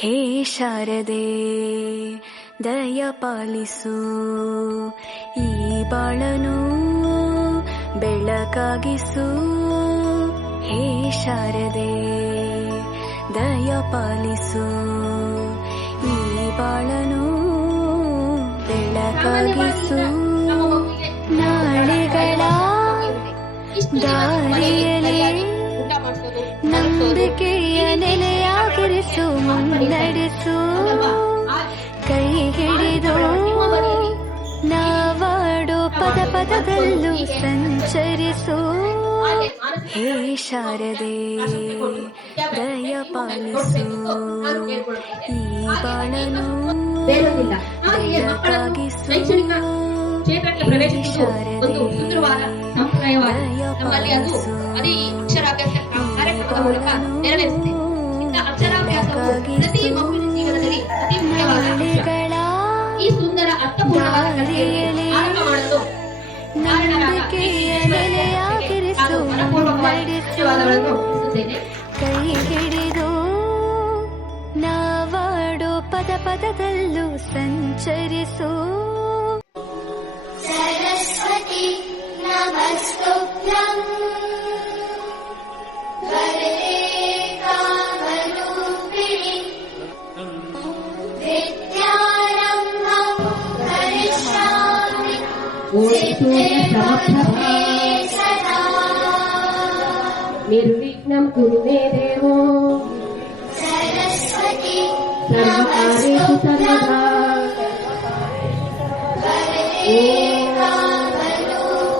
ಹೇ ಶಾರದೆ, ದಯ ಪಾಲಿಸು. ಈ ಬಾಳನು ಬೆಳಕಾಗಿಸು. ಹೇ ಶಾರದೆ, ದಯ ಪಾಲಿಸು. ಈ ಬಾಳನು ಬೆಳಕಾಗಿಸು. ನಾಳೆಗಳ ದಾರಿಯಲ್ಲಿ ನಂಬಿಕೆಯ ನೆಲೆಯಾಗಿರಿಸು ಮುನ್ನಡೆಸು. ಕೈ ಹಿಡಿದು ನಾವಾಡೋ ಪದ ಪದದಲ್ಲೂ ಸಂಚರಿಸು. ಹೇ ಶಾರದೆ, ದಯ ಪಾಲಿಸು. ಈ ಬಾಳನು ಬೆಳಕಾಗಿಸು ಕ್ಷೇತ್ರಕ್ಕೆ ಪ್ರವೇಶಿಸುವುದು ಒಂದು ಶುಕ್ರವಾರ ಸಂಪ್ರದಾಯವಾದ ನಮ್ಮಲ್ಲಿ ಅದು ಅದೇ ಅಕ್ಷರಾಭ್ಯಾಸ ಕಾರ್ಯಕ್ರಮದ ಮೂಲಕ ನೆರವೇರಿಸುತ್ತೆ ಇಂಥ ಅಕ್ಷರಾಭ್ಯಾಸವು ಪ್ರತಿ ಮಗುವಿನ ಜೀವನದಲ್ಲಿ ಅತಿ ಮುಖ್ಯವಾದ ಈ ಸುಂದರ ಅರ್ಥಪೂರ್ಣವಾದ ಕಥೆಯನ್ನು ಆರಂಭ ಮಾಡಲು ಕೈಗೆಡಿದು ನಾವಾಡೋ ಪದ ಪದದಲ್ಲೂ ಸಂಚರಿಸು ಸರಸ್ವತಿ ನಮಸ್ತು నిర్విఘ్నం కురుమే దేవో సర్వకార్యేషు సర్వదా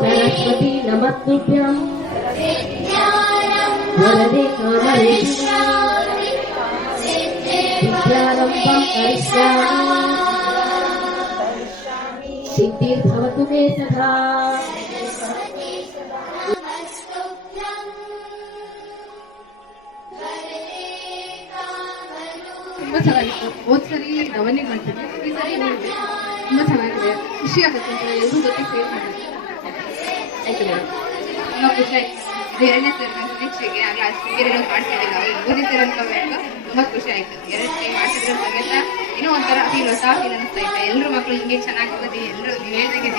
సరస్వతి నమస్తుభ్యం వరదే కామేశ్వరం విద్యారంభం కరిష్యామి सिद्धिर्भवतु मे सदा। ಚೆನ್ನಾಗಿತ್ತು ಹೋದ ಸರಿ ನವನಿ ಮಾಡ್ತಿದ್ದೆ ತುಂಬಾ ಚೆನ್ನಾಗಿದೆ. ಖುಷಿ ಆಗುತ್ತೆ ಎಲ್ಲರೂ ಜೊತೆ ಸೇರ್ ಮಾಡಿದ್ವಿ ಥ್ಯಾಂಕ್ ಖುಷಿ ಆಯ್ತು ಎರಡನೇ ಸರ್ ಪರೀಕ್ಷೆಗೆ ನಿರೀಕ್ಷೆಗೆ ಆಗ ಶೃಂಗೇರಿಯಲ್ಲಿ ಮಾಡ್ತಿದ್ದಿಲ್ಲ ನಾವು ಮೂರನೇ ಸರ್ ಅನ್ಕೋಬೇಕು ತುಂಬಾ ಖುಷಿ ಆಯ್ತು. ಎರಡು ಟೈಮ್ ಮಾಡ್ತಿದ್ರು ಸಮೇತ ಏನೋ ಒಂಥರ ಫೀಲ್ ಹೊಸ ಫೀಲ್ ಅನಿಸ್ತಾ ಎಲ್ಲರೂ ಮಕ್ಕಳು ಹಿಂಗೆ ಚೆನ್ನಾಗಿ ಎಲ್ಲರೂ ನೀವು ಹೇಳ್ದಂಗೆ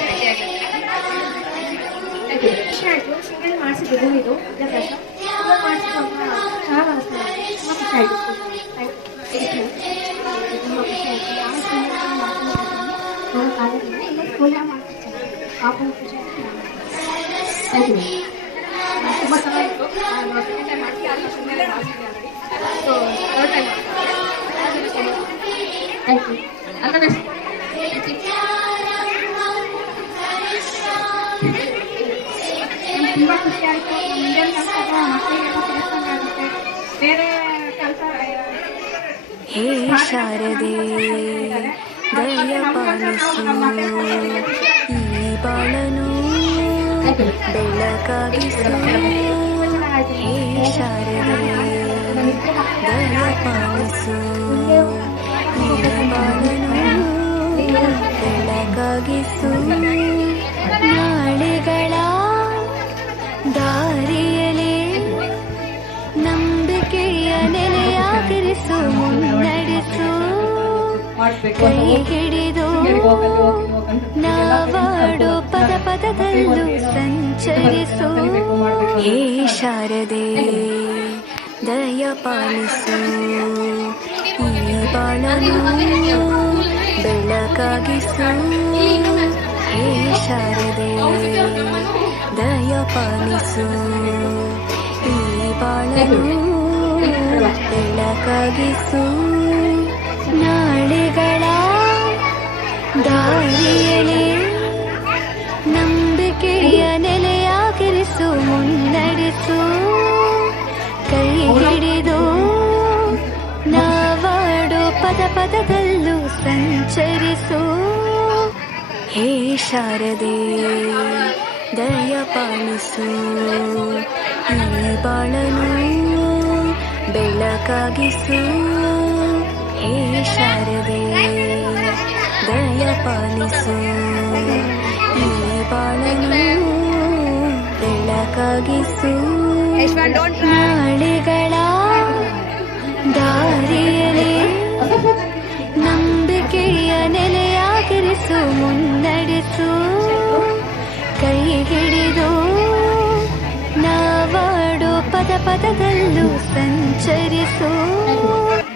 ಪ್ರತಿ ಆಗುತ್ತೆ ಖುಷಿ ಆಯಿತು. ಮಾಡಿಸಿದಾಗ ಚೆನ್ನಾಗಿ ತುಂಬ ಖುಷಿ ತುಂಬ ಖುಷಿ ಆಯಿತು. ಪಾಪ ಖುಷಿ ತುಂಬ ಥ್ಯಾಂಕ್ ಯು ಅಲ್ಲ ಬೆಸ್ಟ್ ನಮ್ಗೆ ತುಂಬಾ ಖುಷಿ ಆಯ್ತು ನಮ್ಮ ಇಂಡಿಯನ್ ಕಲ್ಚರ್ ಮಕ್ಕಳಿಗೆಲ್ಲ ತಿಳಿಸ್ದಂಗೆ ಆಗುತ್ತೆ ಬೇರೆ ಕಲ್ಚರ್ ಹೇ ಶಾರದೆ ದಯ ಪಾಲಿಸು ಈ ಬಾಳನು ಬೆಳಕಾಗಿಸು ಹೇ ಶಾರದೆ ದಯ ಪಾಲಿಸು ಕೈ ಹಿಡಿದು ನಾವಾಡೋ ಪದ ಪದದಲ್ಲೂ ಸಂಚರಿಸು. ಹೇ ಶಾರದೆ ದಯ ಪಾಲಿಸು ಈ ಬಾಳನು ಬೆಳಕಾಗಿಸು ಹೇ ಶಾರದೆ ದಯ ಪಾಲಿಸು ಈ ಬಾಳನು ಬೆಳಕಾಗಿಸು ನಾಳೆಗಳ ದಾರಿಯಲ್ಲಿ ನಂಬಿಕೆಯ ನೆಲೆಯಾಗಿರಿಸು, ಮುನ್ನಡೆಸು, ಕೈ ಹಿಡಿದು ನಾವಾಡೋ ಪದ ಪದದಲ್ಲೂ ಸಂಚರಿಸು. ಹೇ ಶಾರದೆ ದಯ ಪಾಲಿಸು ಈ ಬಾಳನು ಬೆಳಕಾಗಿಸು. ಏ ಶಾರದೆ ದಯ ಪಾಲಿಸು. ಈ ಬಾಳನು ಬೆಳಕಾಗಿಸು ನಾಳೆಗಳ ದಾರಿಯಲ್ಲಿ ನಂಬಿಕೆಯ ನೆಲೆಯಾಗಿರಿಸು, ಮುನ್ನಡೆಸು. ಕೈ ಹಿಡಿದು ನಾವಾಡೋ ಪದ ಪದದಲ್ಲೂ ಸಂಚರಿಸು.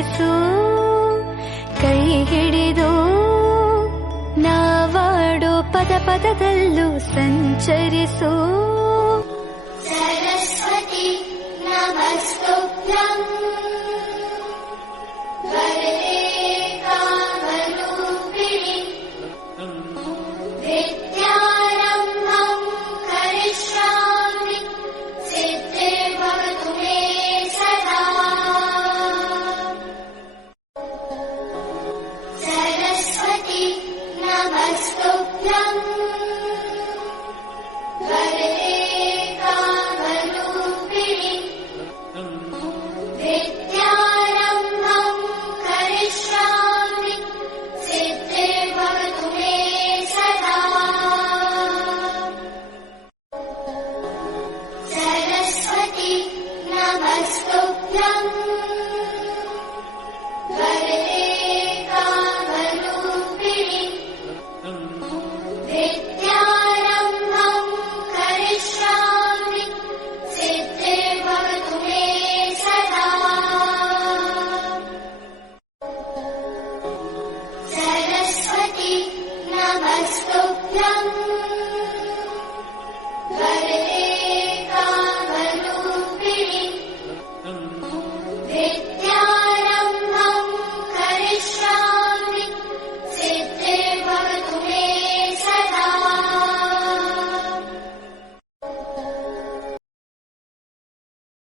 ನಡೆಸು ಕೈ ಹಿಡಿದು ನಾವಾಡೋ ಪದ ಪದದಲ್ಲೂ ಸಂಚರಿಸು. ಸರಸ್ವತಿ ನಮಸ್ತುಭ್ಯಂ